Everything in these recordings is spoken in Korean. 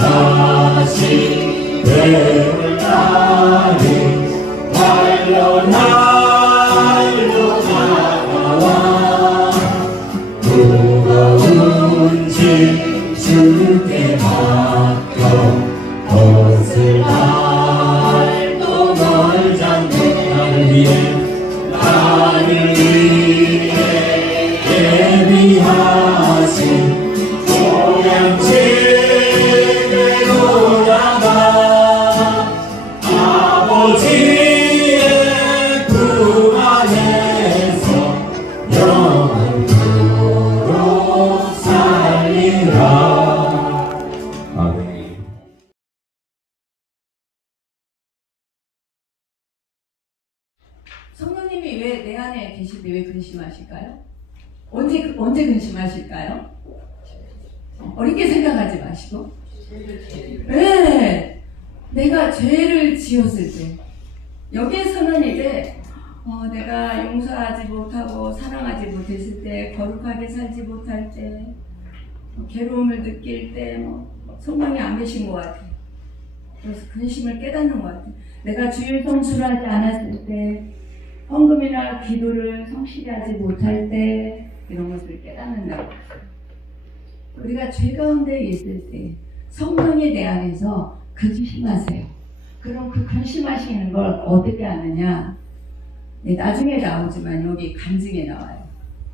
다시 배울 날이 날로 날로 다가와 무거운 짐 주께 맡겨 옷을 앓고 널 잡는 나를 위해 예비하신 보양집으로 나가 아버지의 품 안에서 영원토록 살리라. 아멘. 성령님이 왜 내 안에 계실 때 왜 근심하실까요? 언제 근심하실까요? 어렵게 생각하지 마시고, 네, 내가 죄를 지었을 때, 여기에서는 이제 내가 용서하지 못하고 사랑하지 못했을 때, 거룩하게 살지 못할 때, 괴로움을 느낄 때, 성령이 안 계신 것 같아요. 그래서 근심을 깨닫는 것 같아요. 내가 주일 성수를 하지 않았을 때, 헌금이나 기도를 성실히 하지 못할 때 이런 것을 깨닫는다고. 우리가 죄 가운데 있을 때 성령이 내 안에서 근심하세요. 그럼 그 근심하시는 걸 어떻게 하느냐? 네, 나중에 나오지만 여기 간증에 나와요.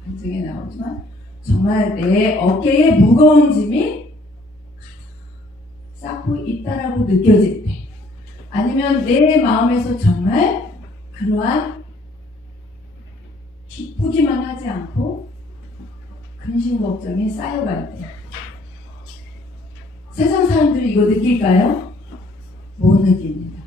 간증에 나오지만 정말 내 어깨에 무거운 짐이 쌓고 있다라고 느껴질 때, 아니면 내 마음에서 정말 그러한 기쁘기만 하지 않고 근심 걱정이 쌓여갈 때, 세상 사람들이 이거 느낄까요? 못 느낍니다.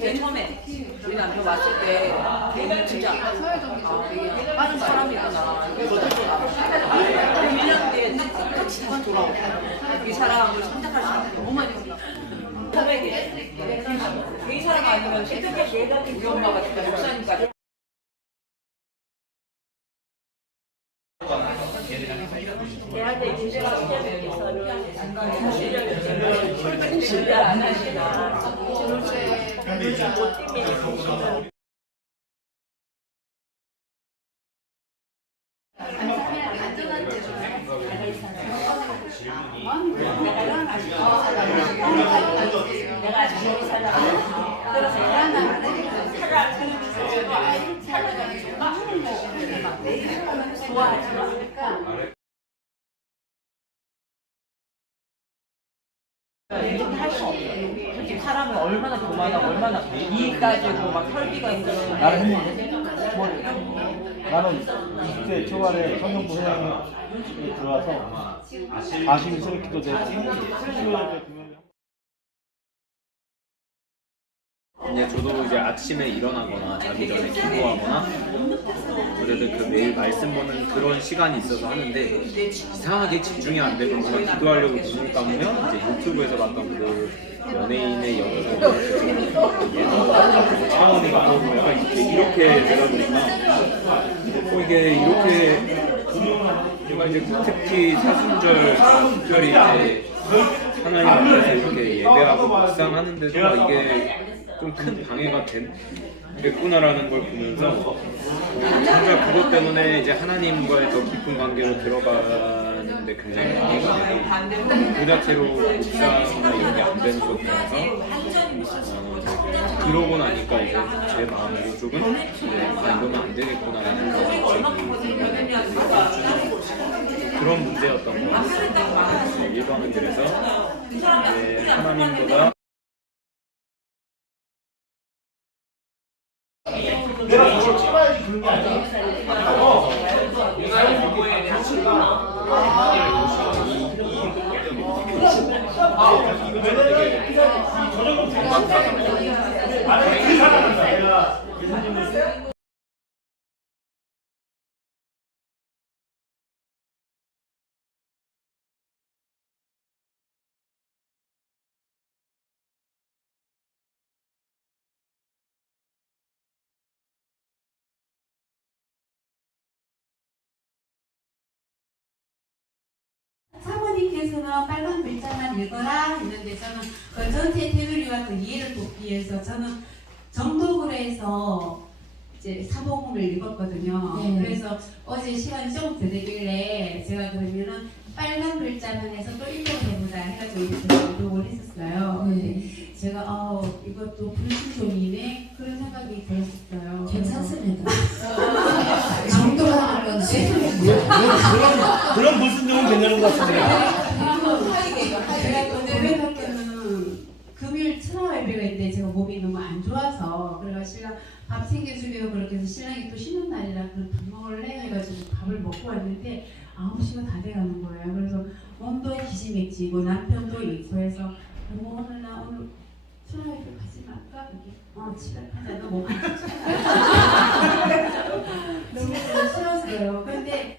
걔 처음에 우리 남편 왔을 때 걔는 진짜 되게 빠른 사람이구나. 이거 저도 1년 뒤에 똑같이 다시 돌아오고 이 사람을 선택할 사람이 너무 많이 온다. 이 사람 아니면 실제로 얘가 우리 엄마가 진짜 목사님까지 대학에 김대가 시장에서는 실제 안 하시나 요즘 못 뛰면 내가 자신이 살라고 그래서 좋아하지 마. 할 수 없어요. 솔직히 사람을 얼마나 교만하고 얼마나 이익 가지고 막 설비가 있는 나는 했는데 나는 20대 초반에 성경부 회장에 들어와서 40일 새벽 기도 되고 이제 저도 이제 아침에 일어나거나 자기 전에 기도하거나 어쨌든 그 매일 말씀 보는 그런 시간이 있어서 하는데 이상하게 집중이 안 되고 뭔가 기도하려고 눈을 감으면 이제 유튜브에서 봤던 그 연예인의 영상을 차원이가 약간 이렇게 되다 보니까 이게 이렇게 제가 이제 특히 사순절 특별히 이제 하나님 앞에서 이렇게 예배하고 묵상하는데도 이게 좀 큰 방해가 됐구나라는 걸 보면서 정말 그것 때문에 이제 하나님과의 더 깊은 관계로 들어가는데 굉장히 방해가 되고 그 자체로 묵상이나 이런 게 안 되는 것 같아서 그러고 나니까 이제 제 마음으로 조금 이러면 안 되겠구나라는 그런 문제였던 것 같습니다. 일반은 그래서 하나님보다 내가 저걸 참아야지 그런 게 아니야. 성경에서는 빨간 글자만 읽어라 했는데 저는 그 전체 테두리와 그 이해를 돕기 위해서 저는 정독을 해서 이제 사복음을 읽었거든요. 네. 그래서 어제 시간이 조금 더 되길래 제가 그러면은 빨간 글자만 해서 또 읽어보자 해가지고 이렇게 정독을 했었어요. 근데 제가 이것도 불순종이네 그런 생각이 들었어요. 괜찮습니다. 정도하는 건 그런 불순종은 괜찮은 것 같은데. 제가 또 내외학교는 금요일 천하 예배가 있는데 제가 몸이 너무 안 좋아서 그래가 신랑 밥 챙겨주기도 그렇게 해서 신랑이 또 쉬는 날이라 그 밥 먹을래 해가지고 밥을 먹고 왔는데 9시가 다 돼가는 거예요. 그래서 몸도 기지맥지고 남편도 있고 해서 오늘 나 오늘 천하 예배 가지 말까? 이렇게 집에 가자 너 몸 안 좋잖아. 너무 싫었어요. 근데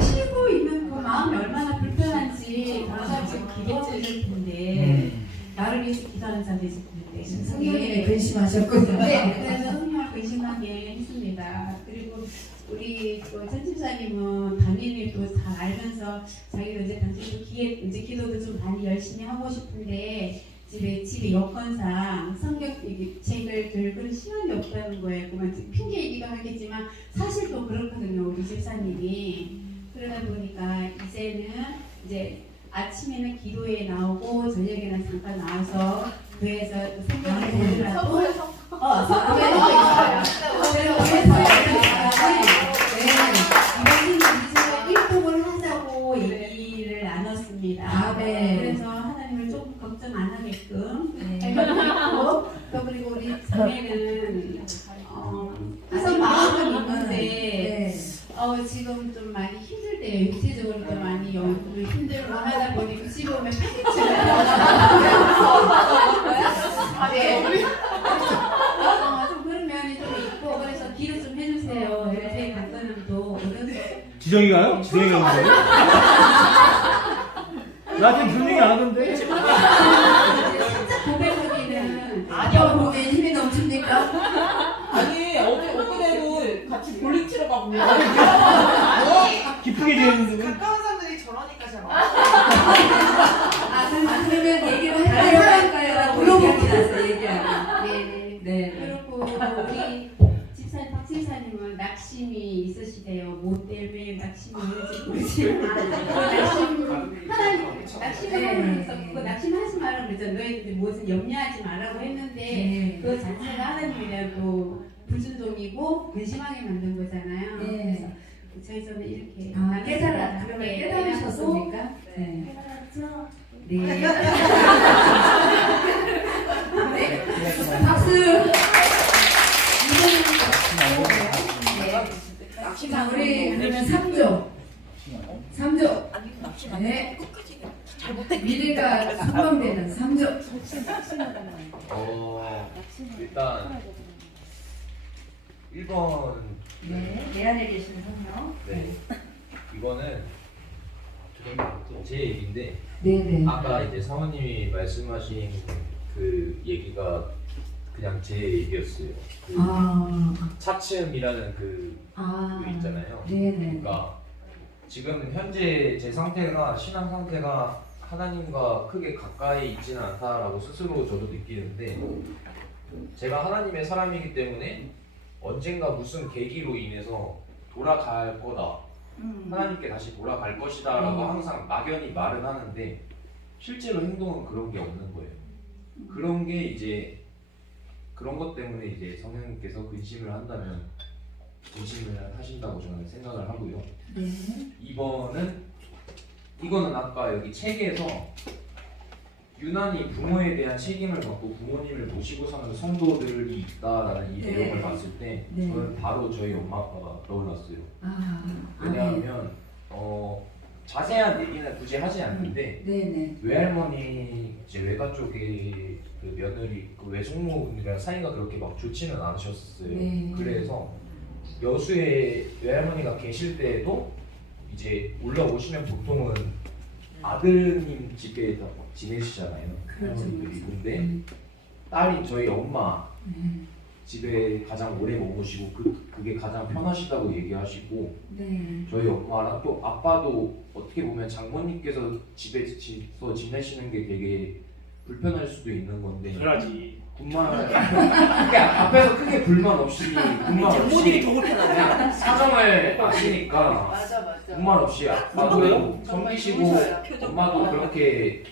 쉬고 있는 그 마음이 얼마나 불편한지 당장 지금 그게 찔릴 텐데 나를 위해서 기도하는 자도 있을 텐데 성경에 근심하셨거든요. 네, 그래서 성경을 근심하게 했습니다. 그리고 우리 전 집사님은 담임이 또 잘 알면서 자기도 이제 당신도 이제 기도도 좀 많이 열심히 하고 싶은데 집에 여건상 성경 책을 들 그런 시간이 없다는 거예요. 그만 핑계이기도 하겠지만 사실 또 그렇거든요. 우리 집사님이. 그러다 보니까 이제는 이제 아침에는 기도에 나오고 저녁에는 잠깐 나와서 교회에서 성경을 보느라고 성경을 있어요. 그래서 이번에 일독을 하자고 얘기를 나눴습니다. 네. 그래서 하나님을 조금 걱정 안 하게끔 해주고 또 그리고 우리 자매는 우선 마음은 있는데 지금 좀 많이 힘들대요. 육체적으로도 많이 힘들고 하다 보니까 집에 오면 패기치고 좀 그런 면이 좀 있고 그래서 기도 좀 해주세요. 이렇게 가끔은 또 지정이가요? 지정이가 온 거예요? 나 지금 그런 얘기 안 하던데? 살짝 고백하기는 몸에 힘이 넘칩니까? 아니 엊그제도 같이 볼링 치러 가고 기쁘게 지냈는데. 가까운 사람들이 저러니까 잘 그러면 얘기를 할까요? 물어봅니다. 얘기하고. 네. 그리고 우리 집사님 박 집사님은 낙심이 있으시대요. 뭐 때문에 낙심이 있는지 모르지만 낙심을 하면서 그거 낙심하지 말라고 그랬잖아. 너희들 무엇은 염려하지 말라고 했는데 그 자체가 하나님에 대한 또 불순종이고 근심하게 만든 거잖아요. 그래서 저희는 이렇게 깨달으셨습니까? 네. 네. 박수. 자, 우리 그러면 3조. 네. 미래가 선명되는 3조. 일단 1번 네. 내 안에 계시는 성령. 네. 이거는 제 얘기인데 네네. 아까 이제 사모님이 말씀하신 그 얘기가 그냥 제 얘기였어요. 그 차츰이라는 그 있잖아요. 네네. 그러니까 지금 현재 제 상태가 신앙 상태가 하나님과 크게 가까이 있지는 않다라고 스스로 저도 느끼는데 제가 하나님의 사람이기 때문에 언젠가 무슨 계기로 인해서 돌아갈 거다. 하나님께 다시 돌아갈 것이다 라고 항상 막연히 말은 하는데 실제로 행동은 그런 게 없는 거예요. 그런 게 이제 그런 것 때문에 이제 성령님께서 근심을 한다면 근심을 하신다고 저는 생각을 하고요. 네. 2번은 이거는 아까 여기 책에서 유난히 부모에 대한 책임을 갖고 부모님을 모시고 사는 성도들이 있다라는 이 내용을 봤을 때 저는 바로 저희 엄마 아빠가 떠올랐어요. 왜냐하면 자세한 얘기는 굳이 하지 않는데 외할머니 이제 외가 쪽에 그 며느리 그 외숙모분들이랑 사이가 그렇게 막 좋지는 않으셨어요. 그래서 여수에 외할머니가 계실 때에도 이제 올라오시면 보통은 아드님 집에 지내시잖아요. 할머니들이. 근데 딸이 저희 엄마 집에 가장 오래 머무시고 그게 가장 편하시다고 얘기하시고 네. 저희 엄마랑 또 아빠도 어떻게 보면 장모님께서 집에서 지내시는 게 되게 불편할 수도 있는 건데 그러지. 군말 그게 앞에서 크게 불만 없이 군말 장모님이 없이 더 불편하네. 사정을 아시니까 맞아. 군말 없이 아빠도 섬기시고 표정 엄마도 그렇게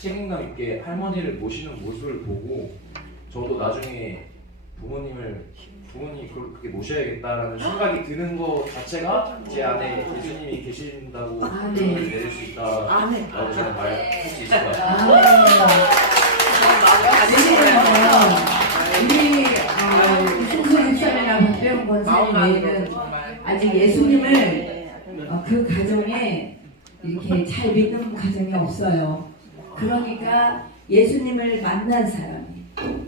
책임감 있게 할머니를 모시는 모습을 보고 저도 나중에 부모님이 그렇게 모셔야겠다라는 생각이 드는 것 자체가 제 안에 예수님이 계신다고 아, 네. 결론을 내릴 수 있다라고 아멘. 저는 말할 수 있을 것 같아요. 우리 승수 집사님이나 박배용 권사님은 아직 예수님을 그 가정에 이렇게 잘 믿는 가정이 없어요. 그러니까 예수님을 만난 사람이,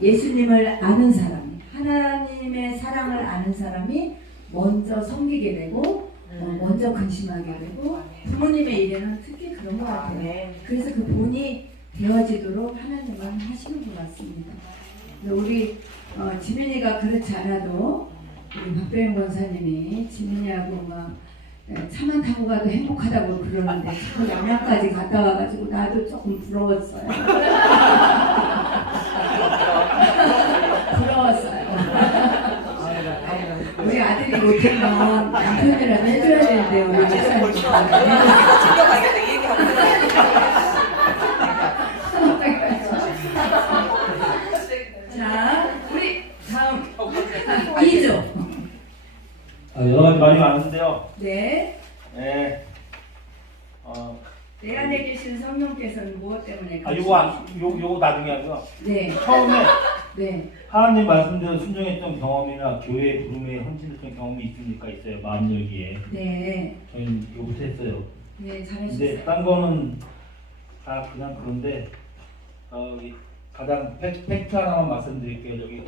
예수님을 아는 사람이, 하나님의 사랑을 아는 사람이 먼저 섬기게 되고 먼저 근심하게 되고 부모님의 일에는 특히 그런 것 같아요. 그래서 그 본이 되어지도록 하나님은 하시는 것 같습니다. 우리 지민이가 그렇지 않아도 우리 박배영 권사님이 지민이하고 막 차만 타고 가도 행복하다고 그러는데 자꾸 양양까지 갔다 와가지고 나도 조금 부러웠어요. 부러웠어요. 우리 아들이 못하면 남편이라도 해줘야 되는데 우리 목사님 챙겨가겠다 이 얘기하고. 자, 우리 다음 2조. 여러 가지 말이 많은데요. 네. 네. 내 안에 계신 성령께서는 무엇 때문에? 요거 나중에 하고요. 네. 처음에 네. 하나님 말씀대로 순종했던 경험이나 교회 부름에 헌신했던 경험이 있습니까? 있어요. 마음 열기에. 네. 저희는 이거부터 했어요. 네, 근데 잘하셨어요. 딴 거는 다 그냥 그런데 가장 팩트 하나만 말씀드릴게요.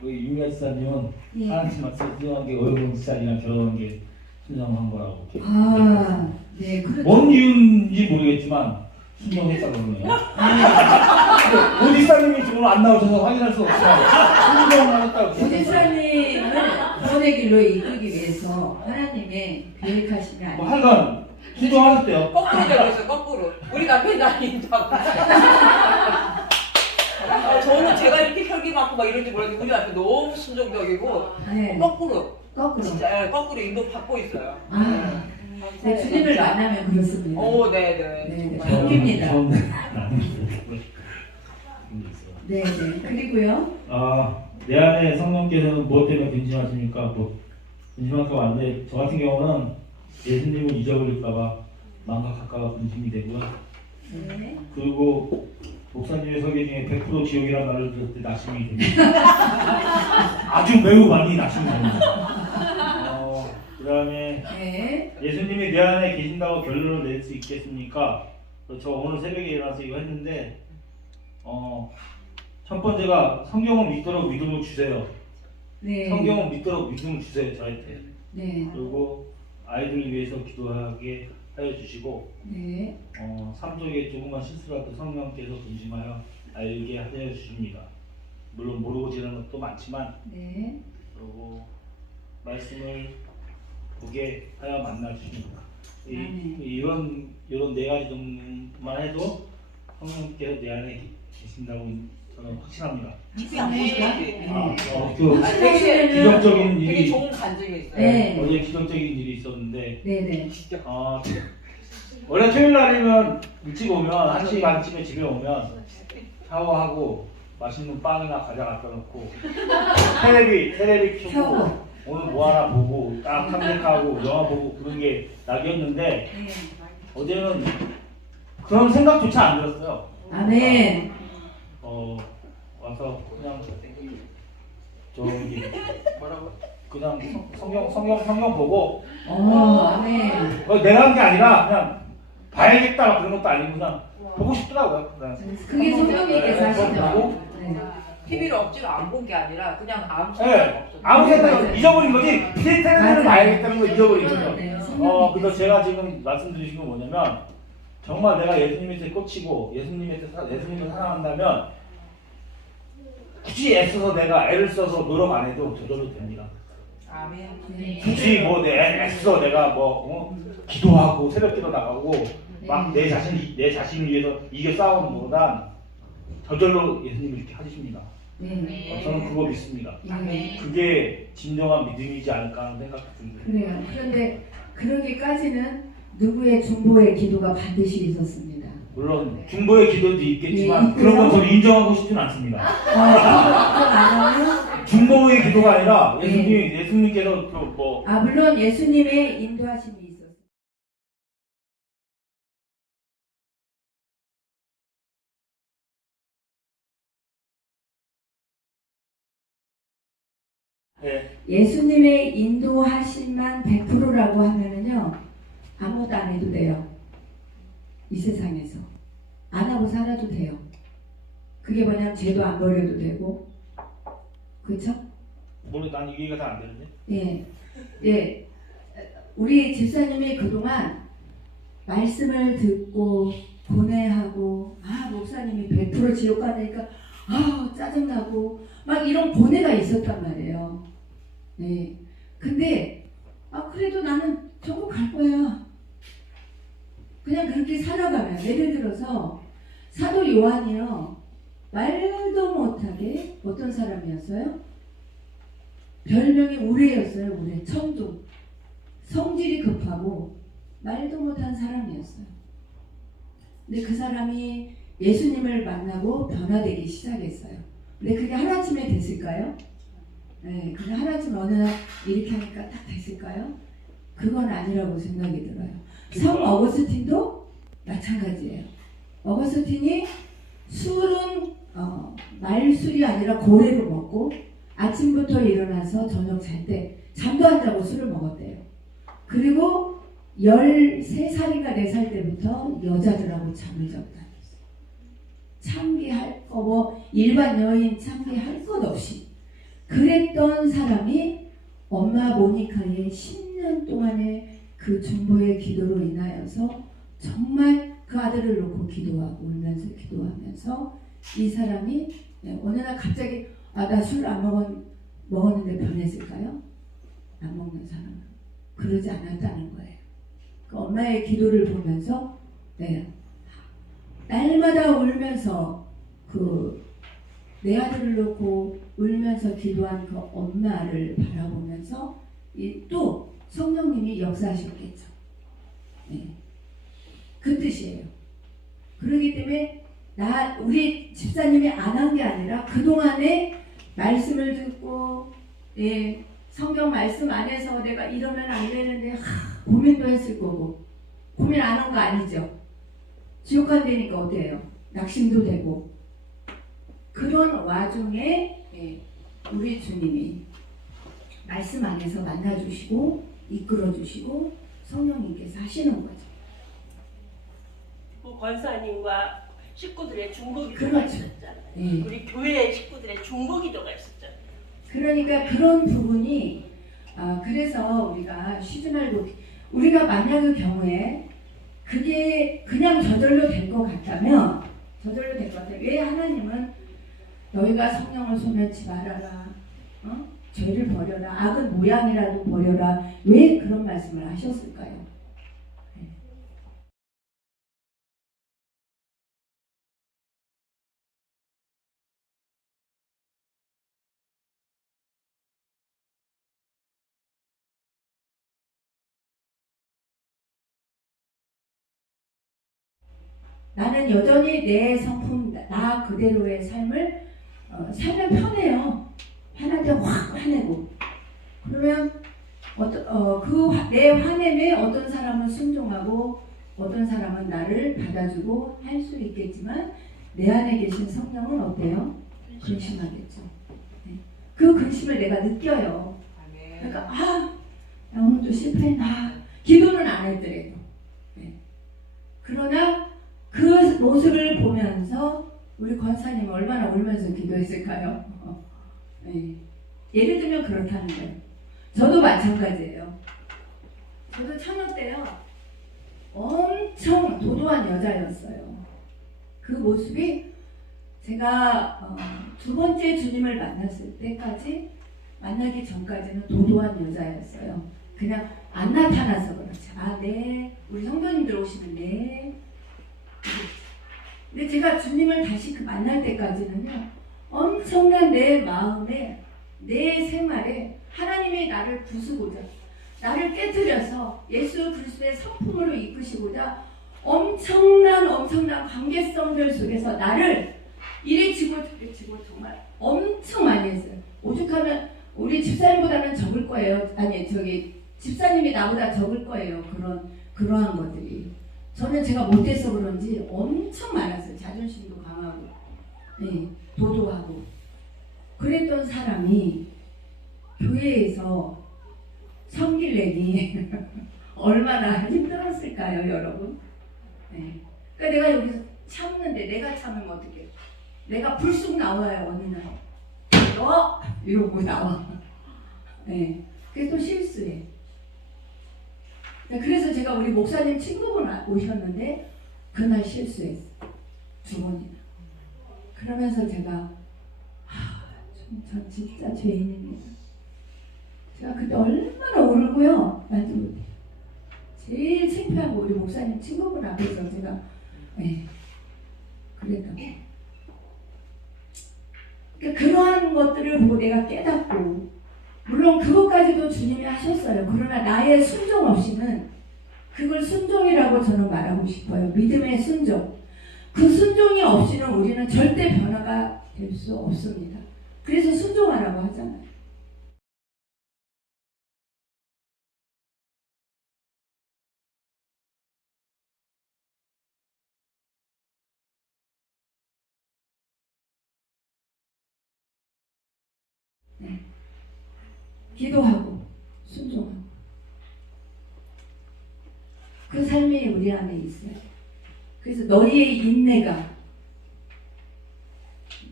우리 유명사님은 예. 하나님 말씀 순종한 게 어려운시장이랑 결혼한 게 순종한 거라고. 아, 네, 그렇죠. 뭔 이유인지 모르겠지만 순종했다고 그러네요. 오지사님이 지금 안 나오셔서 확인할 수 없지만 순종하셨다고. 부지사님을 구원의 길로 이끌기 위해서 하나님의 계획하심이 뭐 아니에요. 하여간 순종하셨대요. 거꾸로 되고 있어 거꾸로. 우리 남편이 아닌다고. 저는 제가 이렇게 혈기 많고 막 이런지 몰랐는데 우리 남편 너무 순종적이고 네, 거꾸로 거꾸로. 진짜 거꾸로 인도 받고 있어요. 아, 네, 주님을 만나면 그렇습니다. 오, 네네. 네, 정말. 바뀝니다. 네. 네, 네. 그리고요. 내 안에 성령께서는 무엇 때문에 근심하십니까? 근심할 거 많은데 저 같은 경우는 예수님을 잊어버릴까봐 마음과 가까워 근심이 되고요. 네. 그리고 목사님의 설교 중에 100% 지옥이라는 말을 들을 때 낙심이 됩니다. 아주 매우 많이 낙심이 됩니다. 그 다음에 네. 예수님이 내 안에 계신다고 결론을 낼 수 있겠습니까? 저 오늘 새벽에 일어나서 이거 했는데 첫 번째가 성경을 믿도록 믿음을 주세요. 네. 성경을 믿도록 믿음을 주세요. 저한테. 네. 그리고 아이들을 위해서 기도하게 하여 주시고 네. 삶 속에 조금만 실수라도 성령께서 근심하여 알게 하여 주십니다. 물론 모르고 지나는 것도 많지만 네. 그리고 말씀을 보게 하여 만나 주십니다. 이런 네 가지 정도만 해도 성령께서 내 안에 계신다고 저는 확신합니다. TV 안 보시나요? 그 기적적인 되게 일이 좋은 간증이 있어요. 네. 어제 기적적인 일이 있었는데 네. 네. 원래 토요일 날이면 일찍 오면 1시 반쯤에 집에 오면 샤워하고 맛있는 빵이나 과자 갖다 놓고 테레비 켜고 오늘 뭐 하나 보고 딱 탐색하고 영화 보고 그런 게 낙이었는데 네. 어제는 그런 생각조차 안 들었어요. 아멘. 와서 그냥 저기 그냥 성경 보고 아멘. 내가 한 게 아니라 그냥 봐야겠다 그런 것도 아니고 그냥 보고 싶더라고요. 그게 성령님께서 하시죠. 네. TV를 억지로 안 본 게 아니라 그냥 아무 네, 생각 없었어요. 아무 생각 맞아요. 잊어버린 거지. 필테레비를 봐야겠다는 거 잊어버린 거죠. 네, 그래서 제가 지금 말씀드리신 건 뭐냐면 정말 내가 예수님한테 꽂히고 예수님을 사랑한다면 굳이 애써서 내가 애를 써서 노력 안 해도 저절로 됩니다. 아멘. 굳이 뭐 애써 내가 뭐 기도하고 새벽기도 나가고 막 내 자신을 위해서 이겨 싸우는 것보단 저절로 예수님이 이렇게 하십니다. 저는 그거 믿습니다. 그게 진정한 믿음이지 않을까 하는 생각이 듭니다. 그래요. 그런데 그러기까지는 누구의 중보의 기도가 반드시 있었습니다. 물론 중보의 기도도 있겠지만 그런 건 저는 인정하고 싶진 않습니다. 중보의 기도가 아니라 예수님께서 뭐 물론 예수님의 인도하심이 있었어요. 예. 예수님의 인도하심만 100%라고 하면은요 아무것도 안 해도 돼요. 이 세상에서 안 하고 살아도 돼요. 그게 뭐냐면 죄도 안 버려도 되고, 그렇죠? 물론 난 이 얘기가 잘 안 되는데. 예. 우리 집사님이 그동안 말씀을 듣고 고뇌하고 목사님이 100% 지옥 가니까 짜증나고 막 이런 고뇌가 있었단 말이에요. 네. 근데 그래도 나는 천국 갈 거야. 그냥 그렇게 살아가면, 예를 들어서 사도 요한이요 말도 못하게 어떤 사람이었어요? 별명이 우레였어요. 우레, 천둥. 성질이 급하고 말도 못한 사람이었어요. 근데 그 사람이 예수님을 만나고 변화되기 시작했어요. 근데 그게 하루아침에 됐을까요? 네, 그게 하루아침에 어느 날 이렇게 하니까 딱 됐을까요? 그건 아니라고 생각이 들어요. 성 어거스틴도 마찬가지예요. 어거스틴이 술은 말술이 아니라 고래로 먹고 아침부터 일어나서 저녁 잘 때 잠도 안 자고 술을 먹었대요. 그리고 13살인가 4살 때부터 여자들하고 잠을 자고 다녔어요. 참기할 거 일반 여인 참기할 것 없이 그랬던 사람이 엄마 모니카의 10년 동안의 그 중보의 기도로 인하여서 정말 그 아들을 놓고 기도하고 울면서 기도하면서 이 사람이 어느 날 갑자기 나 술 안 먹었는데 변했을까요? 안 먹는 사람은 그러지 않았다는 거예요. 그 엄마의 기도를 보면서 날마다 울면서 내 아들을 놓고 울면서 기도한 그 엄마를 바라보면서 또 성령님이 역사하셨겠죠. 그 뜻이에요. 그렇기 때문에 우리 집사님이 안 한 게 아니라 그동안에 말씀을 듣고 성경 말씀 안에서 내가 이러면 안 되는데 고민도 했을 거고, 고민 안 한 거 아니죠. 지옥 간다니까 어때요? 낙심도 되고. 그런 와중에 우리 주님이 말씀 안에서 만나주시고 이끌어주시고 성령님께서 하시는 거죠. 권사님과 식구들의 중보기도가 그렇죠. 있었잖아요. 네. 우리 교회의 식구들의 중보기도가 있었잖아요. 그러니까 그런 부분이 그래서 우리가 쉬지 말고 우리가 만약의 경우에 그게 그냥 저절로 될 것 같다면 왜 하나님은 너희가 성령을 소멸치 말아라, 죄를 버려라, 악은 모양이라도 버려라, 왜 그런 말씀을 하셨을까요? 나는 여전히 내 성품, 나 그대로의 삶을 살면 편해요. 편한테 확 화내고. 그러면 내 화냄에 어떤 사람은 순종하고 어떤 사람은 나를 받아주고 할 수 있겠지만 내 안에 계신 성령은 어때요? 근심하겠죠. 그 근심을 내가 느껴요. 그러니까 나 오늘도 실패했나. 기도는 안 했더라도. 그러나 그 모습을 보면서 우리 권사님은 얼마나 울면서 기도했을까요? 예를 들면 그렇다는 거예요. 저도 마찬가지예요. 저도 처녀 때요. 엄청 도도한 여자였어요. 그 모습이 제가 두 번째 주님을 만났을 때까지, 만나기 전까지는 도도한 여자였어요. 그냥 안 나타나서 그렇지. 아, 네. 우리 성도님들 오시면 네. 근데 제가 주님을 다시 그 만날 때까지는요, 엄청난 내 마음에, 내 생활에 하나님이 나를 부수고자, 나를 깨뜨려서 예수 그리스도의 성품으로 이끄시고자 엄청난 관계성들 속에서 나를 이리 치고 저리 치고 정말 엄청 많이 했어요. 오죽하면 우리 집사님보다는 적을 거예요. 아니, 집사님이 나보다 적을 거예요. 그러한 것들이. 저는 제가 못해서 그런지 엄청 많았어요. 자존심도 강하고, 네, 도도하고. 그랬던 사람이 교회에서 섬기려니 얼마나 힘들었을까요, 여러분? 네. 그러니까 내가 여기서 참는데, 내가 참으면 어떡해? 내가 불쑥 나와요, 어느 날. 이러고 나와. 네. 그게 또 실수해. 그래서 제가 우리 목사님 친구분 오셨는데 그날 실수했어. 2번이나. 그러면서 제가 전 진짜 죄인입니다. 제가 그때 얼마나 울고요. 말도 못해요. 제일 창피하고 우리 목사님 친구분 앞에서 제가 그랬던 거. 그러니까 그러한 것들을 보고 내가 깨닫고, 물론 그것까지도 주님이 하셨어요. 그러나 나의 순종 없이는, 그걸 순종이라고 저는 말하고 싶어요. 믿음의 순종. 그 순종이 없이는 우리는 절대 변화가 될 수 없습니다. 그래서 순종하라고 하잖아요. 네. 기도하고 순종하고 그 삶이 우리 안에 있어요. 그래서 너희의 인내가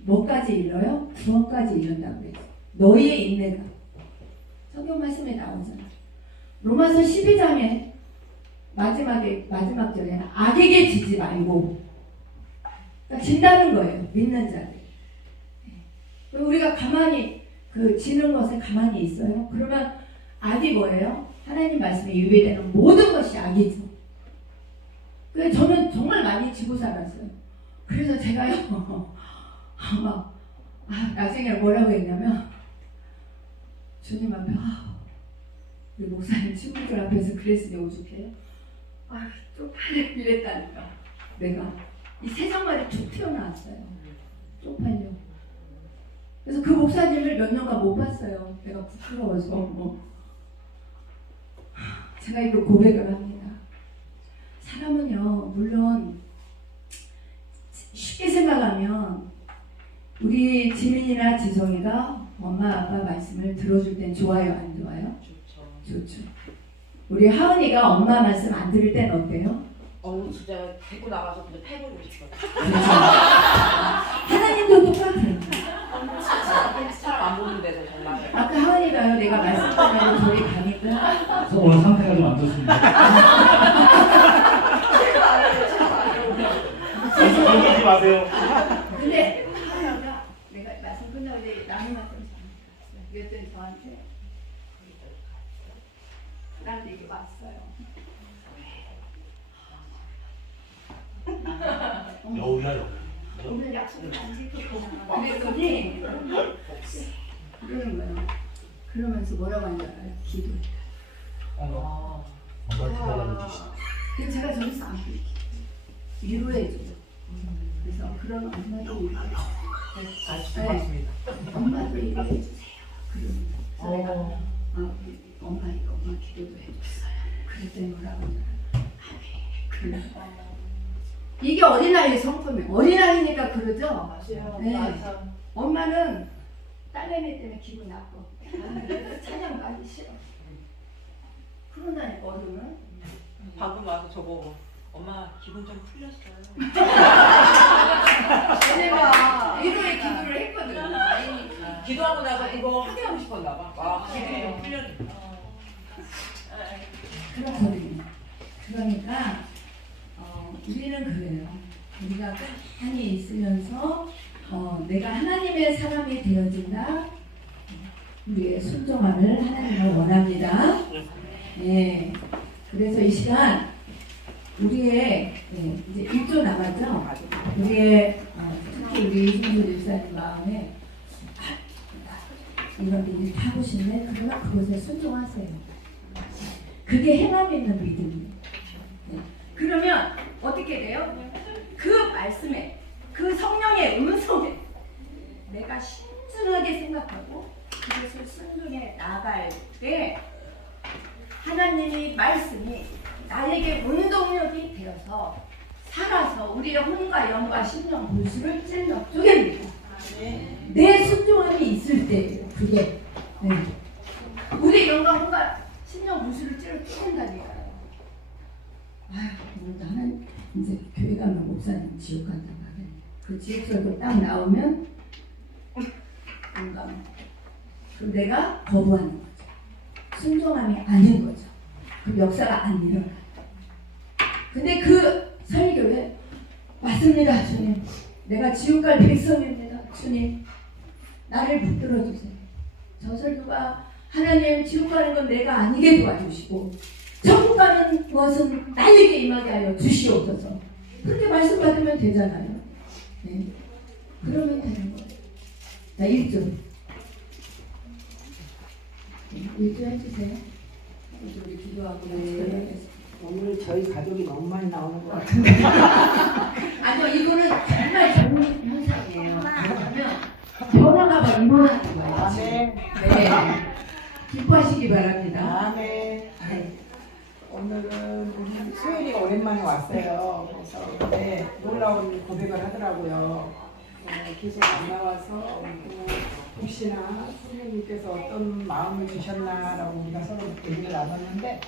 뭐까지 이뤄요? 구원까지 이룬다고 그랬어요. 너희의 인내가. 성경 말씀에 나오잖아요. 로마서 12장에 마지막 절에는 악에게 지지 말고, 그러니까 진다는 거예요. 믿는 자들. 우리가 가만히 지는 것에 가만히 있어요. 그러면 악이 뭐예요? 하나님 말씀에 유배되는 모든 것이 악이죠. 그래서 저는 정말 많이 지고 살았어요. 그래서 제가요, 나중에 뭐라고 했냐면, 주님 앞에, 우리 목사님 친구들 앞에서 그랬으니 오죽해요? 쪽팔려 이랬다니까. 내가 이 세상말이 툭 튀어나왔어요. 쪽팔려. 그래서 그 목사님을 몇 년간 못 봤어요. 내가 부끄러워서. 제가 이거 고백을 합니다. 사람은요, 물론 쉽게 생각하면 우리 지민이나 지성이가 엄마 아빠 말씀을 들어줄 땐 좋아요, 안 좋아요? 좋죠. 우리 하은이가 엄마 말씀 안 들을 땐 어때요? 진짜 데리고 나가서 그냥 패버리고 싶어요. 하나님도 똑같아요. 사람 안 보는 데서 정말. 아까 하은이가요, 내가 말씀드리면 저희 가니까 오늘 상태가 좀 안 좋습니다. 넘기지 마세요. 근데 하은이가 내가 말씀 끝나고 이제 나무만 좀 그랬더니 저한테 나한테 이게 왔어요. 여우야, 여우. 오늘 약속을 안 지켰구나. 그랬더니 그러는 거예요. 그러면서 뭐라고 하는 줄 알아요? 기도했다. 엄마 기다려 주시. 그래서 제가 저기서 안 위로해줘요. 그래서 그런 엄마도 위로해줘요. 엄마도 위로해주세요. 그러면서 제가 엄마 기도도 해줬어요. 그랬더니 뭐라고 하는 줄 알아요? 이게 어린아이의 성품이에요. 어린아이니까 그러죠? 맞아요. 네. 엄마는 딸내미 때문에 기분 나빠. 찬양도 하기 싫어. 그러다니까 어른은. 방금 와서 저보고 엄마 기분 좀 풀렸어요. 내가 위로의 기도를 했거든. 아이니까. 기도하고 나서 그거 확인하고 싶었나 봐. 기분이 좀 풀렸네. 그렇거든요. 그러니까 우리는 그래요. 우리가 가만히 있으면서 내가 하나님의 사람이 되어진다. 우리의 순종함을 하나님은 원합니다. 예. 그래서 이 시간 우리의 이제 1조 남았죠. 우리의 특히 우리 이승주 집사님 마음에 이런 일을 하고 싶네. 그러나 그것에 순종하세요. 그게 행함 있는 믿음이에요. 그러면 어떻게 돼요? 그 말씀에, 그 성령의 음성에 내가 신중하게 생각하고 그것을 순종해 나갈 때 하나님의 말씀이 나에게 운동력이 되어서 살아서 우리의 혼과 영과 심령 골수를 찔러 쪼갭니다. 내 순종함이 있을 때 그게 우리 영과 혼과 심령 골수를 찔러 쪼갠다니까요. 아휴, 나는 이제 교회 가면 목사님 지옥 간단 말이에요. 그 지옥설도 딱 나오면 공감. 그럼 내가 거부하는 거죠. 순종함이 아닌 거죠. 그 역사가 안 일어나. 근데 그 설교에 맞습니다, 주님. 내가 지옥 갈 백성입니다, 주님. 나를 붙들어 주세요. 저 설교가 하나님 지옥 가는 건 내가 아니게 도와주시고 천국 가는 것은 나에게 임하게 하여 주시옵소서. 그렇게 말씀 받으면 되잖아요. 네. 그러면 되는 거예요. 자, 1조. 1조 해주세요. 우리 기도하고 나서 오늘 저희 가족이 너무 많이 나오는 것 같은데. 아니요, 이거는 정말 좋은 현상이에요. 왜냐면 변화가 막 일어나는 거예요. 아, 네. 네. 기뻐하시기 바랍니다. 아, 네. 오늘은 우리 소연이가 오랜만에 왔어요. 그래서 근데 놀라운 고백을 하더라고요. 계속 안 나와서 혹시나 선생님께서 어떤 마음을 주셨나라고 우리가 서로 얘기를 나눴는데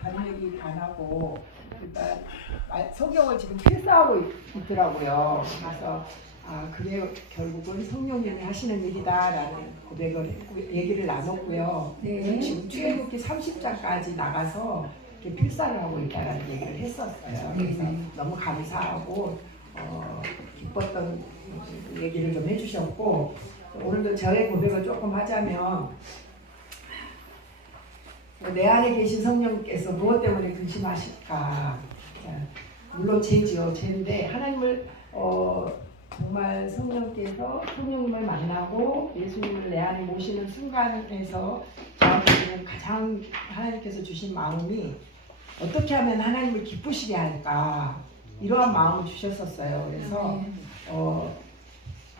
다른 얘기 안 하고 일단 성경을 지금 필사하고 있더라고요. 그래서 그게 결국은 성령님이 하시는 일이다라는 고백을 얘기를 나눴고요. 네. 지금 출애굽기 30장까지 나가서 이렇게 필사를 하고 있다라는 얘기를 했었어요. 그래서 너무 감사하고 기뻤던 얘기를 좀 해주셨고 오늘도 저의 고백을 조금 하자면 내 안에 계신 성령께서 무엇 때문에 근심하실까? 물론 죄지요, 죄인데 하나님을 정말 성령님을 만나고 예수님을 내 안에 모시는 순간에서 저한테는 가장 하나님께서 주신 마음이 어떻게 하면 하나님을 기쁘시게 할까 이러한 마음을 주셨었어요. 그래서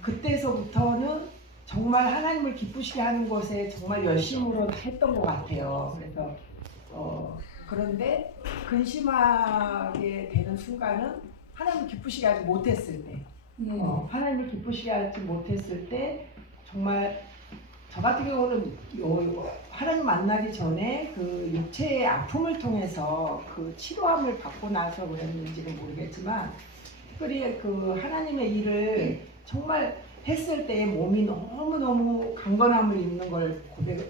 그때서부터는 정말 하나님을 기쁘시게 하는 것에 정말 열심으로 했던 것 같아요. 그래서 그런데 근심하게 되는 순간은 하나님을 기쁘시게 하지 못했을 때 하나님을 기쁘시게 하지 못했을 때 정말 저 같은 경우는 하나님 만나기 전에 그 육체의 아픔을 통해서 그 치료함을 받고 나서 그랬는지는 모르겠지만 특별히 그 하나님의 일을 정말 했을 때 몸이 너무너무 강건함을 입는 걸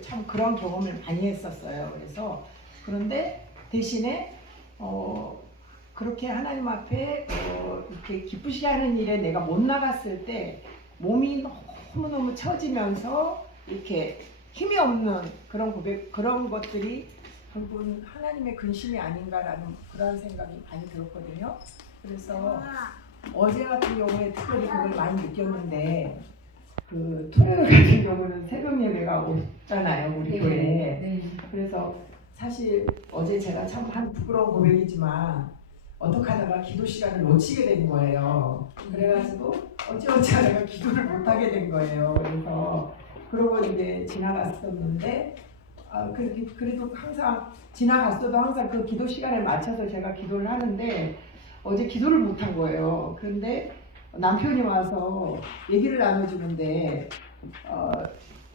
참 그런 경험을 많이 했었어요. 그래서 그런데 대신에 그렇게 하나님 앞에 이렇게 기쁘시게 하는 일에 내가 못 나갔을 때 몸이 너무너무 처지면서 이렇게 힘이 없는 그런 것들이 결국은 하나님의 근심이 아닌가라는 그런 생각이 많이 들었거든요. 그래서 어제 같은 경우에 특별히 그걸 많이 느꼈는데 그 토요일 같은 경우는 새벽 예배가 오잖아요, 우리 교회에. 그래서 사실 어제 제가 참 한 부끄러운 고백이지만 어떻게 하다가 기도 시간을 놓치게 된 거예요. 그래가지고 어찌어찌 하다가 기도를 못하게 된 거예요. 그래서 그러고 이제 지나갔었는데 그래도 항상 지나갔어도 항상 그 기도 시간에 맞춰서 제가 기도를 하는데 어제 기도를 못한 거예요. 그런데 남편이 와서 얘기를 나눠주는데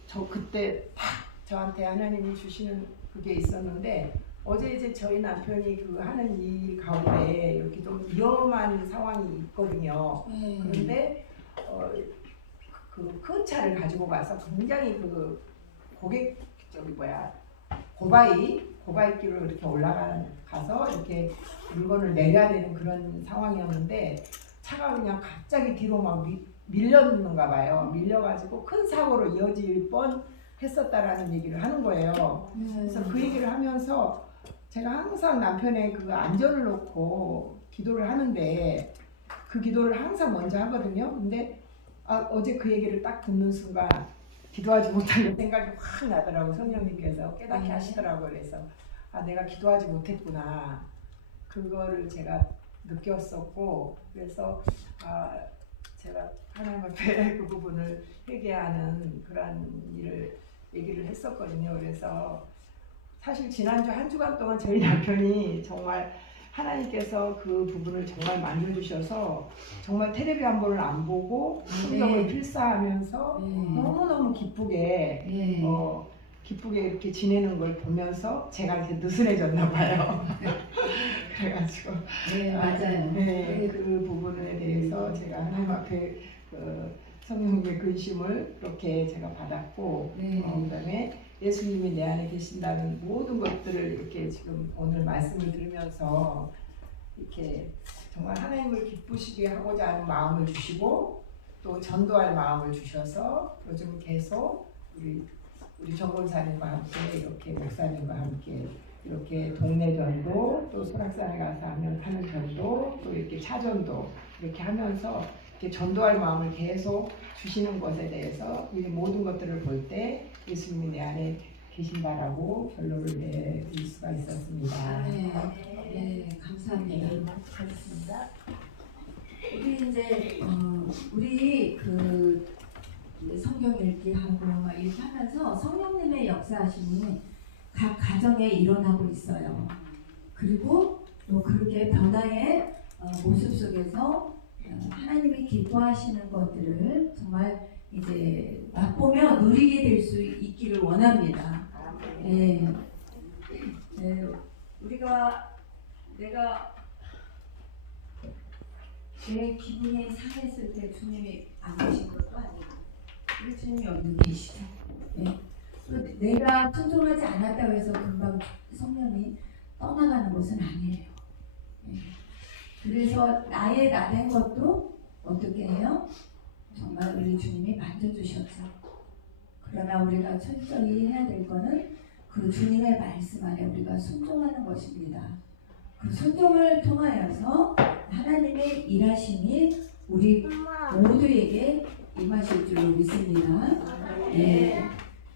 저 그때 딱 저한테 하나님이 주시는 그게 있었는데 어제 이제 저희 남편이 그 하는 일 가운데 이렇게 좀 위험한 상황이 있거든요. 그런데 그 큰 차를 가지고 가서 굉장히 그 고바이길로 이렇게 올라가서 이렇게 물건을 내려야 되는 그런 상황이었는데 차가 그냥 갑자기 뒤로 막 밀렸는가 봐요. 밀려가지고 큰 사고로 이어질 뻔 했었다라는 얘기를 하는 거예요. 그래서 그 얘기를 하면서 제가 항상 남편의 그 안전을 놓고 기도를 하는데 그 기도를 항상 먼저 하거든요. 근데 어제 그 얘기를 딱 듣는 순간 기도하지 못하는 생각이 확 나더라고요. 성령님께서 깨닫게 하시더라고요. 그래서 내가 기도하지 못했구나. 그거를 제가 느꼈었고, 그래서 제가 하나님 앞에 그 부분을 회개하는 그런 일을 얘기를 했었거든요. 그래서 사실 지난주 한 주간 동안 저희 남편이 정말 하나님께서 그 부분을 정말 만져주셔서 정말 텔레비 한 번을 안 보고 성경을 필사하면서 너무너무 기쁘게 기쁘게 이렇게 지내는 걸 보면서 제가 이렇게 느슨해졌나 봐요. 그래가지고 네, 맞아요. 네, 그 부분에 대해서 제가 하나님 앞에 그 성령님의 근심을 그렇게 제가 받았고, 그다음에 예수님이 내 안에 계신다는 모든 것들을 이렇게 지금 오늘 말씀을 들으면서 이렇게 정말 하나님을 기쁘시게 하고자 하는 마음을 주시고 또 전도할 마음을 주셔서 요즘 계속 우리 정권사님과 함께 이렇게 목사님과 함께 이렇게 동네 전도 또 소락산에 가서 하는 전도 또 이렇게 차전도 이렇게 하면서 이렇게 전도할 마음을 계속 주시는 것에 대해서 이 모든 것들을 볼 때 예수님이 내 안에 계신다라고 결론을 내릴 수가 있었습니다. 네, 감사합니다. 하겠습니다. 우리 이제 우리 그 성경 읽기 하고 막 이렇게 하면서 성령님의 역사하심이 각 가정에 일어나고 있어요. 그리고 또 그렇게 변화의 모습 속에서 하나님이 기뻐하시는 것들을 정말 이제 맛보며 누리게 될 수 있기를 원합니다. 네. 내가 내 기분이 상했을 때 주님이 안 계신 것도 아니고 우리 주님이 어디 계시죠? 네. 내가 순종하지 않았다고 해서 금방 성령이 떠나가는 것은 아니에요. 네. 그래서 나의 나된 것도 어떻게 해요? 정말 우리 주님이 만져주셨죠. 그러나 우리가 철저히 해야 될 거는 그 주님의 말씀 안에 우리가 순종하는 것입니다. 그 순종을 통하여서 하나님의 일하심이 우리 모두에게 임하실 줄 믿습니다. 네.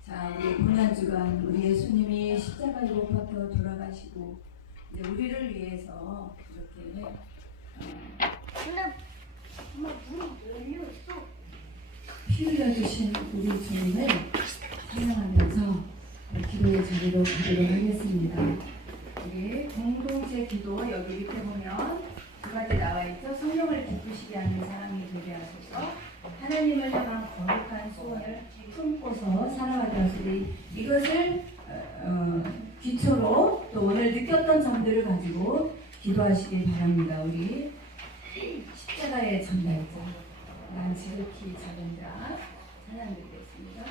자, 우리 고난주간 우리 예수님이 십자가에 못 박혀 돌아가시고 이제 우리를 위해서 이렇게 피 흘려주신 우리 주님을 찬양하면서 기도의 자리로 가도록 하겠습니다. 우리 공동체 기도 여기 밑에 보면 두 가지 나와 있죠. 성령을 기쁘시게 하는 사랑이 되게 하소서. 하나님을 향한 거룩한 소원을 품고서 살아가게 하시리. 이것을 기초로 또 오늘 느꼈던 점들을 가지고 기도하시길 바랍니다. 우리 십자가의 전달자 난 지극히 작은 자 찬양 드리겠습니다.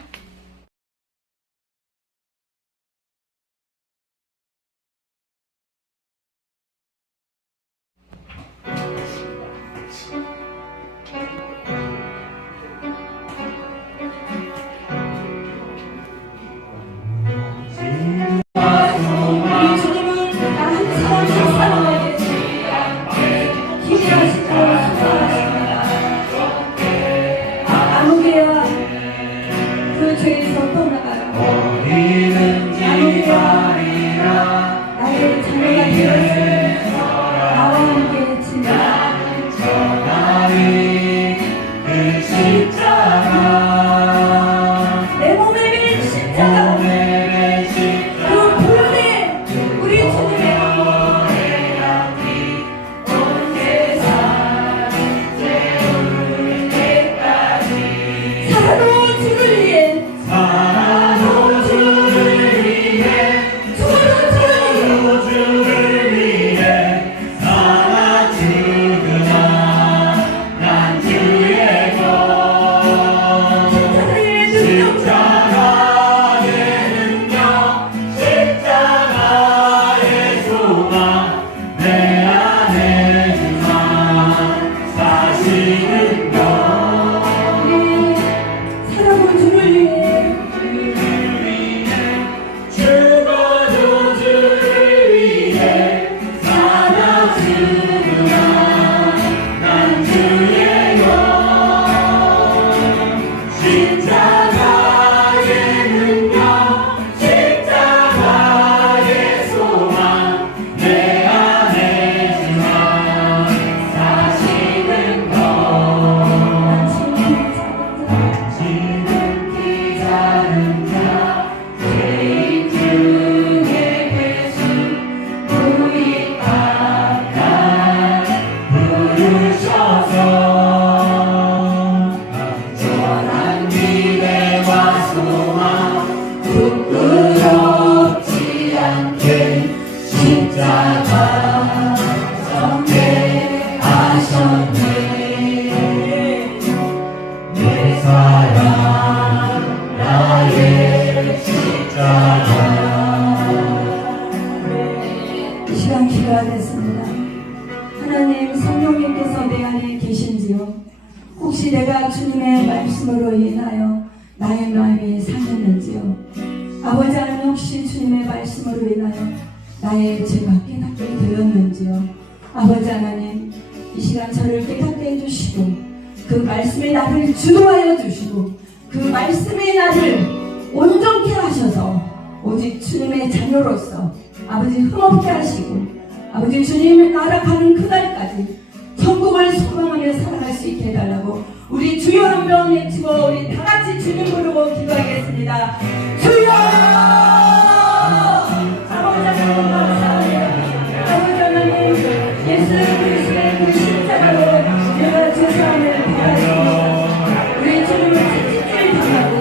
우리 주님은 나한 사람을 사랑하게 기대하신다고 축복하십니다. 아무개야 그 죄에서 떠나가라. 아무개야 나의 자녀가 되었으니 나와 함께 지내라. 내 몸에 매일 십자가 그 불에 우리 주님의 살아놓은 주를 위해 살아놓은 주를 위해 죽어놓은 주를 위해 살아 죽으나 난 주의 것 있는지요? 혹시 내가 주님의 말씀으로 인하여 나의 마음이 상했는지요? 아버지 하나님, 혹시 주님의 말씀으로 인하여 나의 죄가 깨닫게 되었는지요? 아버지 하나님, 이 시간 저를 깨닫게 해주시고 그 말씀이 나를 주도하여 주시고 그 말씀이 나를 온전케 하셔서 오직 주님의 자녀로서 아버지 흠없게 하시고 아버지 주님의 나라 가는 그날까지 천국을 소망하며 살아갈 수 있게 해달라고 우리 주여 한 명 외치고 우리 다같이 주님 부르고 기도하겠습니다. 주여! 아버지 하나님 감사합니다. 아버지 하나님, 예수 그리스도의 그 십자가로 내가 죄사함을 받았습니다. 우리 주님을 채찍질 당하고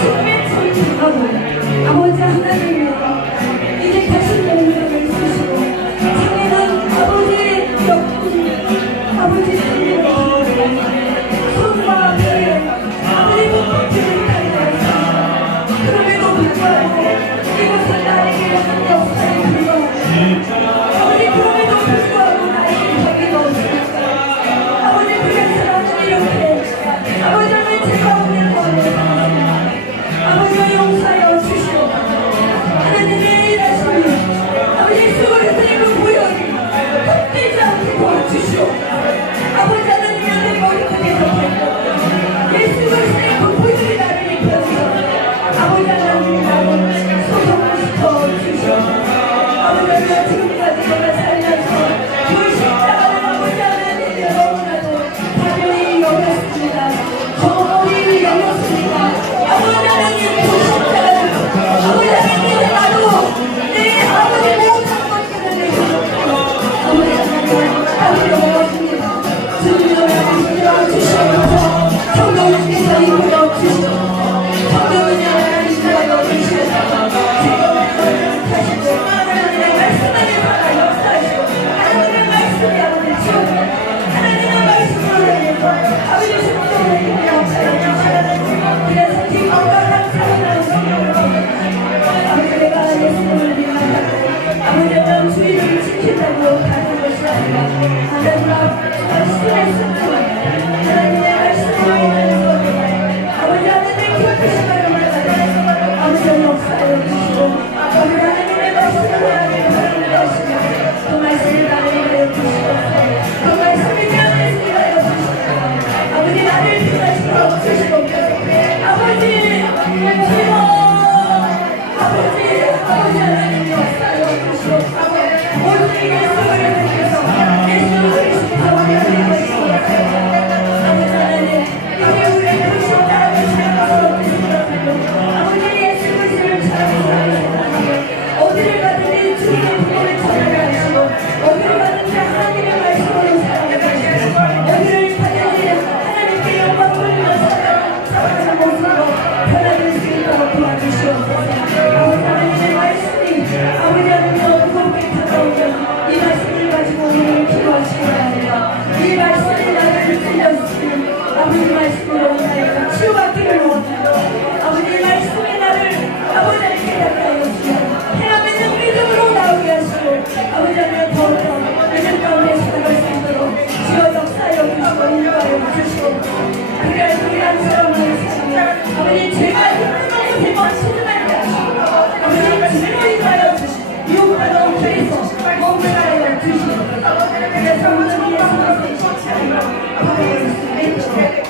주님의 손 당하고 아버지 하나님 이제 다시 영광을 쓰시고 장애는 아버지의 역군 아버지 주님을 손과 배 아버지 목표를 달려왔습니다. 그럼에도 불구하고 이것은 나에게 한 역사에 불과합니다. 아버지 그럼에도 불구하고 나에게 덕이 없습니다. 아버지 그래서 나는 이렇게 아버지 하나님 제가 오늘 원했습니다. 아버지가 용서하여 주시옵소서. 하나님의 일하심이 아버지 수고를 그 보혈이 헛되지 않게 도와주시옵소서. 아버지 하나님이 내 머리카락에서 발견 예수 그리스도의 그 보혈이 나를 입혀서 아버지 하나님이 나를 소성시켜 주시옵소서. 아버지 하나님 지금까지 내가 살면서 그 십자가를 아버지 하나님께 너무나도 당연히 여겼습니다. 정홀히 여겼습니다. 아버지 하나님 그 십자가를 아버지 하나님 나도 내 아버지 모든 것들을 내주셨고 아버지 하나님 아버지 고맙습니다. 주님으로 이끌어 주시옵소서. 성령님께서 이끌어 주시옵소서. 성령님이 하나님 이끌어 주시옵소서. 제가 다시고 하나님의 말씀 안에 살아 역사하시고 하나님의 말씀이 아버지 지어주고 하나님의 말씀으로 인해서 아버지 성령으로 인해 역사해 주시옵소서. 그래서 이 건강한 사랑하는 성령으로 아버지 내가 예수님을 믿는다고 아버지 하나님 주의를 지킨다고 가는 것이 아니라 하나님 말씀의 순종을 하나님의 말씀으로 인해서 아버지 하나님의 기쁘신 마음을 가지고 아버지 역사해 주시고 아버지 하나님의 말씀을 하나님을 하시고 그 말씀을 나를 위하여 주시옵소서. 그 말씀이 내 안에서 일하여 주시고 아버지 나를 피하시고 주시옵소서. 아버지 주여 아버지 하나님 역사하여 주시옵소서. 모든 예수 그리스도께서 예수 그리스도께서 우리를 위하시옵소서. 아버지 하나님 이제 우리의 그 십자가를 사랑하고 주시옵소서. 아버지 예수 그리스도를 사랑하고 어디를 가든지 주님의 복음을 전하게 하시고 어디를 가든지 하나님의 말씀으로 살아가게 하시고 어디를 가든지 하나님께 영광 돌리며 살아가는 모습으로 변화될 수 있도록 도와주시옵소서. 아버지 하나님의 말씀이 아버지 하나님 무겁게 다가오면 이 말씀을 가지고 우리를 기도하시기 바랍니다. 이 말씀이 나를 들렸으니 아버지 말씀으로 인하여 치유받기를 원하여 아버지 말씀이 나를 아버지 하나님 깨닫게 하였으며 해야 되는 믿음으로 나오게 하시고 아버지 하나님 더욱더 믿음 가운데 살아갈 수 있도록 주여 역사하여 주시고 인도하여 주시고 그래야 우리 한 사람을 사랑해 아버지 제가 힘들고 힘없이 시들하게 하시고 아버지 죄로 인하여 주시고 유혹하던 죄에서 멈추하여 주시고 그래서 모든 예수님의 십자가로 바라볼 수 있도록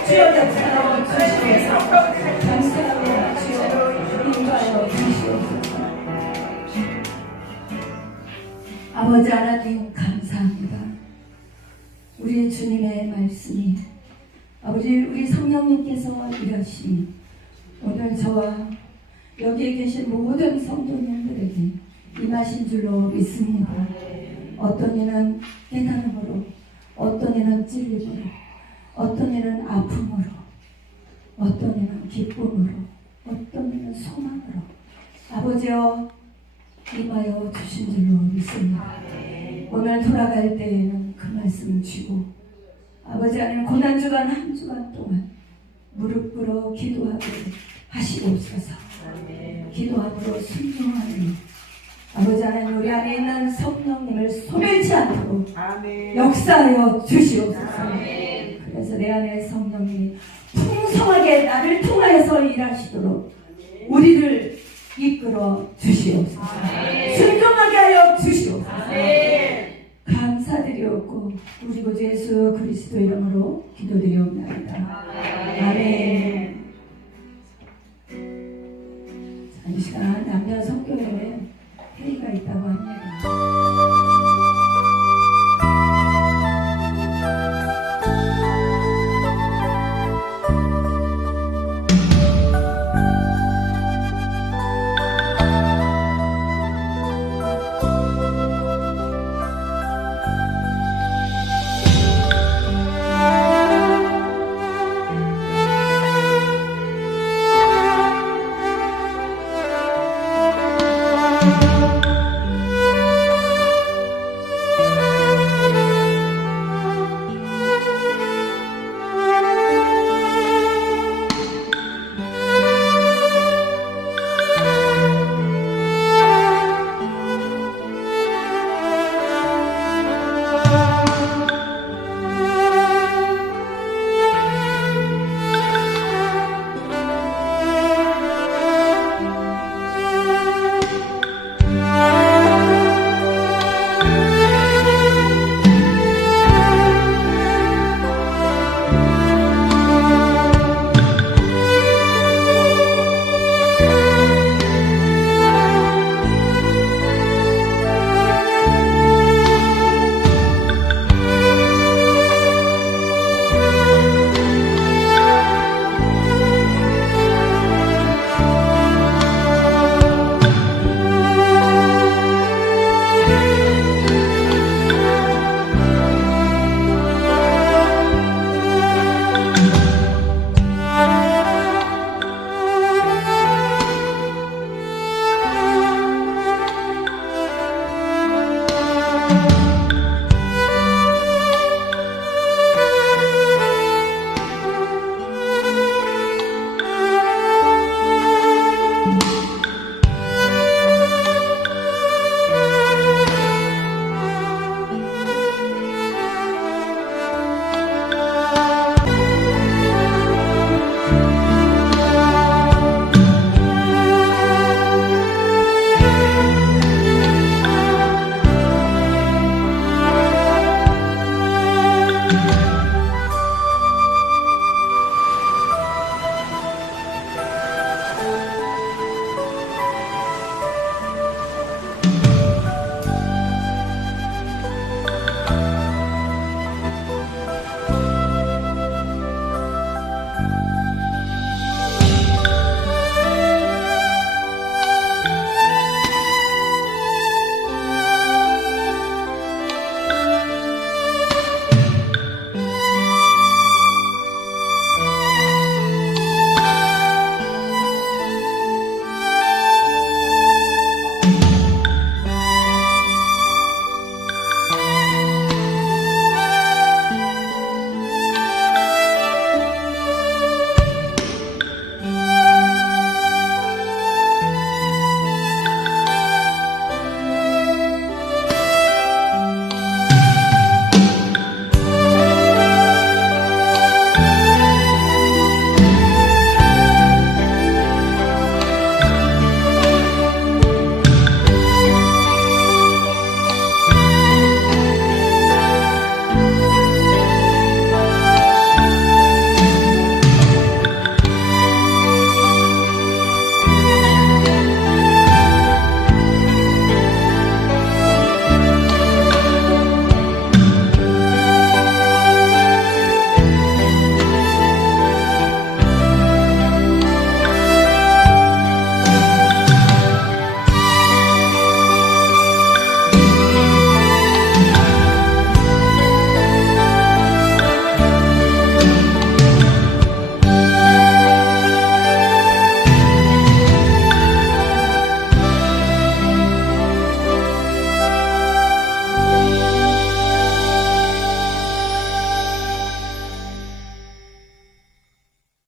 주여 역사하여 주시고 감사합니다. 주여 인도하여 주시옵소서. 아버지 하나님 감사합니다. 우리 주님의 말씀이 아버지 우리 성령님께서 일하시니 오늘 저와 여기에 계신 모든 성도님들에게 임하신 줄로 믿습니다. 어떤 이는 깨달음으로 어떤 이는 찔림으로 어떤 이는 아픔으로 어떤 이는 기쁨으로 어떤 이는 소망으로 아버지여 임하여 주신 줄로 믿습니다. 오늘 돌아갈 때에는 그 말씀을 쥐고 아버지 하나님 고난주간 한 주간 동안 무릎 꿇어 기도하게 하시옵소서. 기도함으로 순종하는 아버지 하나님 우리 안에 있는 성령님을 소멸치 않도록 역사하여 주시옵소서. 그래서 내 안에 성령님이 풍성하게 나를 통하여서 일하시도록 우리를 이끌어 주시옵소서. 순종하게 하여 주시옵소서. 감사드리옵고 우리 구주 예수 그리스도 이름으로 기도드리옵나이다. 아멘. 자, 이 시간 남녀 성교회 회의가 있다고 합니다.